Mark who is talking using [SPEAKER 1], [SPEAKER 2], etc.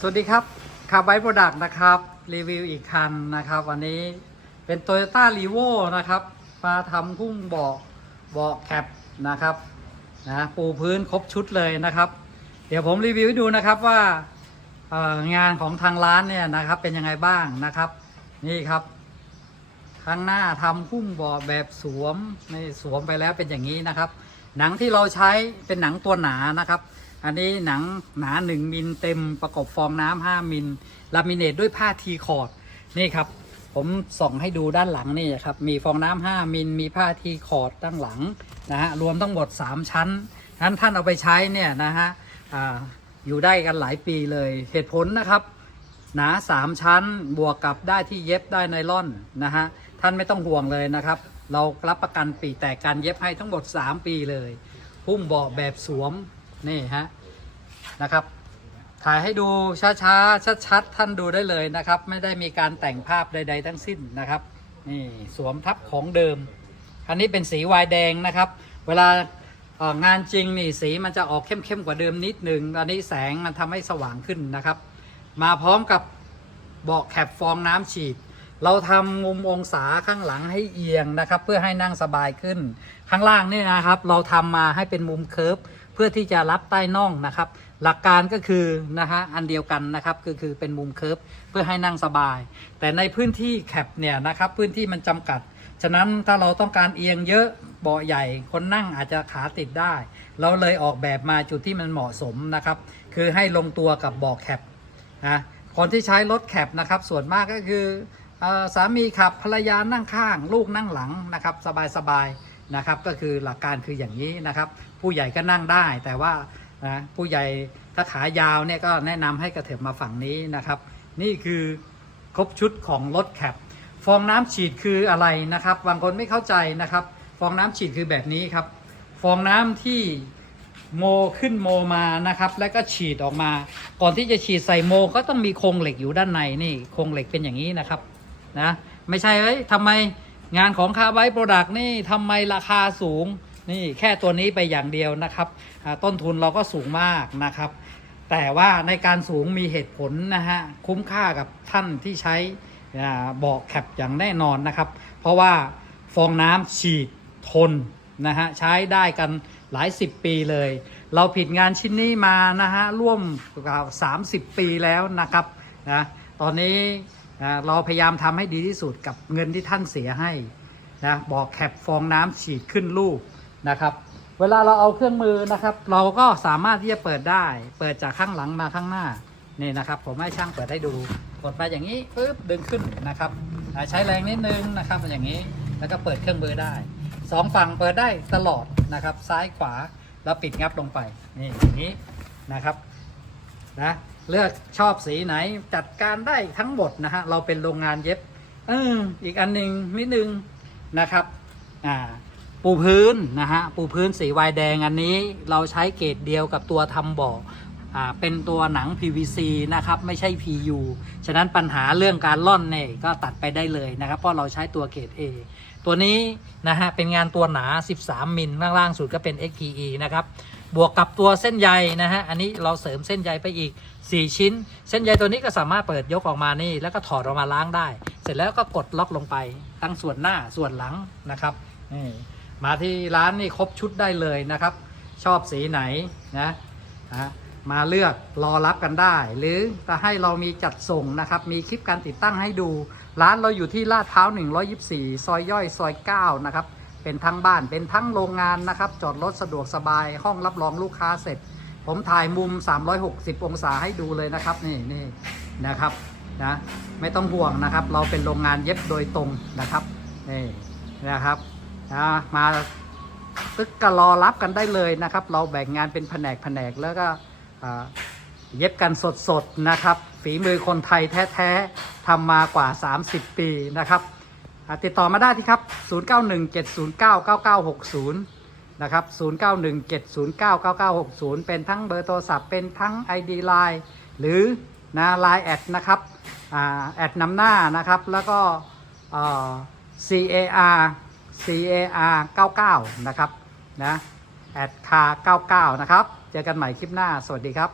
[SPEAKER 1] สวัสดีครับคาร์ไบโปรดักต์นะครับ รีวิวอีกคันนะครับ วันนี้เป็น Toyota r e v o นะครับ มาทำพุ่งเบาะเบาะแคปนะครับนะปูพื้นครบชุดเลยนะครับ เดี๋ยวผมรีวิวให้ดูนะครับว่างานของทางร้านเนี่ยนะครับเป็นยังไงบ้างนะครับ นี่ครับข้างหน้าทำพุ่มเบาะแบบสวมในสวมไปแล้วเป็นอย่างนี้นะครับ หนังที่เราใช้เป็นหนังตัวหนานะครับ อันนี้หนังหนา1มิลเต็มประกบฟองน้ำ5มิลลามิเนตด้วยผ้าทีคอร์ดนี่ครับ ผมส่องให้ดูด้านหลังนี่ครับมีฟองน้ำ5มิลมีผ้าทีคอร์ดด้านหลังนะฮะรวมทั้งหมด 3 ชั้นนั้นท่านเอาไปใช้เนี่ยนะฮะออยู่ได้กันหลายปีเลยเหตุผลนะครับ หนา3ชั้นบวกกับได้ที่เย็บได้ไนล่อนนะฮะท่านไม่ต้องห่วงเลยนะครับ เรารับประกันปีแต่การเย็บให้ทั้งหมด 3 ปีเลยพุ่มเบาะแบบสวม นี่ฮะนะครับ ถ่ายให้ดูช้าๆชัดๆท่านดูได้เลยนะครับ ไม่ได้มีการแต่งภาพใด ๆ ทั้งสิ้นนะครับ นี่สวมทับของเดิม อันนี้เป็นสีวายแดงนะครับ เวลางานจริงนี่สีมันจะออกเข้มๆกว่าเดิมนิดนึงตอนนี้แสงมันทำให้สว่างขึ้นนะครับ มาพร้อมกับเบาะแคปฟองน้ำฉีด เราทำมุมองศาข้างหลังให้เอียงนะครับ เพื่อให้นั่งสบายขึ้น ข้างล่างนี่นะครับ เราทำมาให้เป็นมุมเคิร์ฟ เพื่อที่จะรับใต้น่องนะครับ หลักการก็คือนะฮะอันเดียวกันนะครับก็คือเป็นมุมเคิร์ฟเพื่อให้นั่งสบาย แต่ในพื้นที่แคปเนี่ยนะครับพื้นที่มันจำกัด ฉะนั้นถ้าเราต้องการเอียงเยอะเบาะใหญ่คนนั่งอาจจะขาติดได้ เราเลยออกแบบมาจุดที่มันเหมาะสมนะครับคือให้ลงตัวกับเบาะแคปนะคนที่ใช้รถแคปนะครับส่วนมากก็คือออสามีขับภรรยานั่งข้าง ลูกนั่งหลังนะครับสบายๆ นะครับก็คือหลักการคืออย่างนี้นะครับ ผู้ใหญ่ก็นั่งได้แต่ว่านะผู้ใหญ่ถ้าขายาวเนี่ยก็แนะนำให้กระเถิบมาฝั่งนี้นะครับ นี่คือครบชุดของรถแคปฟองน้ำฉีดคืออะไรนะครับบางคนไม่เข้าใจนะครับ ฟองน้ำฉีดคือแบบนี้ครับ ฟองน้ำที่โมขึ้นโมมานะครับ แล้วก็ฉีดออกมา ก่อนที่จะฉีดใส่โมก็ต้องมีโครงเหล็กอยู่ด้านในนี่โครงเหล็กเป็นอย่างนี้นะครับนะไม่ใช่เอ้ยทำไม งานของคาไบโปรดักต์นี่ทำไมราคาสูง นี่แค่ตัวนี้ไปอย่างเดียวนะครับต้นทุนเราก็สูงมากนะครับ แต่ว่าในการสูงมีเหตุผลนะฮะคุ้มค่ากับท่านที่ใช้อ่าเบาะแคปอย่างแน่นอนนะครับ เพราะว่าฟองน้ำฉีดทนนะฮะใช้ได้กันหลายสิบปีเลย เราผิดงานชิ้นนี้มานะฮะร่วมกับ30 ปีแล้วนะครับนะตอนนี้ นะเราพยายามทำให้ดีที่สุดกับเงินที่ท่านเสียให้นะบอกแคปฟองน้ำฉีดขึ้นรูปนะครับ เวลาเราเอาเครื่องมือนะครับ เราก็สามารถที่จะเปิดได้ เปิดจากข้างหลังมาข้างหน้านี่นะครับ ผมให้ช่างเปิดให้ดูกดไปอย่างนี้ปุ๊บดึงขึ้นนะครับใช้แรงนิดนึงนะครับอย่างนี้แล้วก็เปิดเครื่องมือได้สองฝั่งเปิดได้ตลอดนะครับ ซ้ายขวาแล้วปิดงับลงไปนี่อย่างนี้นะครับนะ เลือกชอบสีไหนจัดการได้ทั้งหมดนะฮะเราเป็นโรงงานเย็บเอออีกอันหนึ่งนิดนึงนะครับอ่าปูพื้นนะฮะปูพื้นสีวายแดงอันนี้เราใช้เกรดเดียวกับตัวทำบ่ออ่าเป็นตัวหนัง PVC นะครับไม่ใช่ PU ฉะนั้นปัญหาเรื่องการล่อนเนี่ยก็ตัดไปได้เลยนะครับ เพราะเราใช้ตัวเกรด A ตัวนี้นะฮะเป็นงานตัวหนา 13 มิลข้างล่างสุดก็เป็น XPE นะครับ บวกกับตัวเส้นใยนะฮะ อันนี้เราเสริมเส้นใยไปอีก 4 ชิ้น เส้นใยตัวนี้ก็สามารถเปิดยกออกมานี่ แล้วก็ถอดออกมาล้างได้ เสร็จแล้วก็กดล็อกลงไปทั้งส่วนหน้าส่วนหลังนะครับนี่มาที่ร้านนี่ครบชุดได้เลยนะครับ ชอบสีไหนนะนะมาเลือกรอรับกันได้ หรือจะให้เรามีจัดส่งนะครับ มีคลิปการติดตั้งให้ดู ร้านเราอยู่ที่ลาดพร้าว 124 ซอยย่อยซอย 9 นะครับ เป็นทั้งบ้านเป็นทั้งโรงงานนะครับ จอดรถสะดวกสบายห้องรับรองลูกค้าเสร็จ ผมถ่ายมุม 360 องศาให้ดูเลยนะครับนี่นี่นะครับนะไม่ต้องห่วงนะครับ เราเป็นโรงงานเย็บโดยตรงนะครับนี่นะครับนะมาตึกก็รอรับกันได้เลยนะครับ เราแบ่งงานเป็นแผนกแผนกแล้วก็เย็บกันสดๆนะครับ ฝีมือคนไทยแท้ๆทำมากว่า 30 ปีนะครับ ติดต่อมาได้ที่ครับ 0917099960 นะครับ 0917099960 เป็นทั้งเบอร์โทรศัพท์ เป็นทั้ง ID Line หรือนะ Line แอดนะครับแอดนำหน้านะครับ แล้วก็เอ่อ CAR CAR 99 นะครับ นะ แอดคา99 นะครับ เจอกันใหม่คลิปหน้า สวัสดีครับ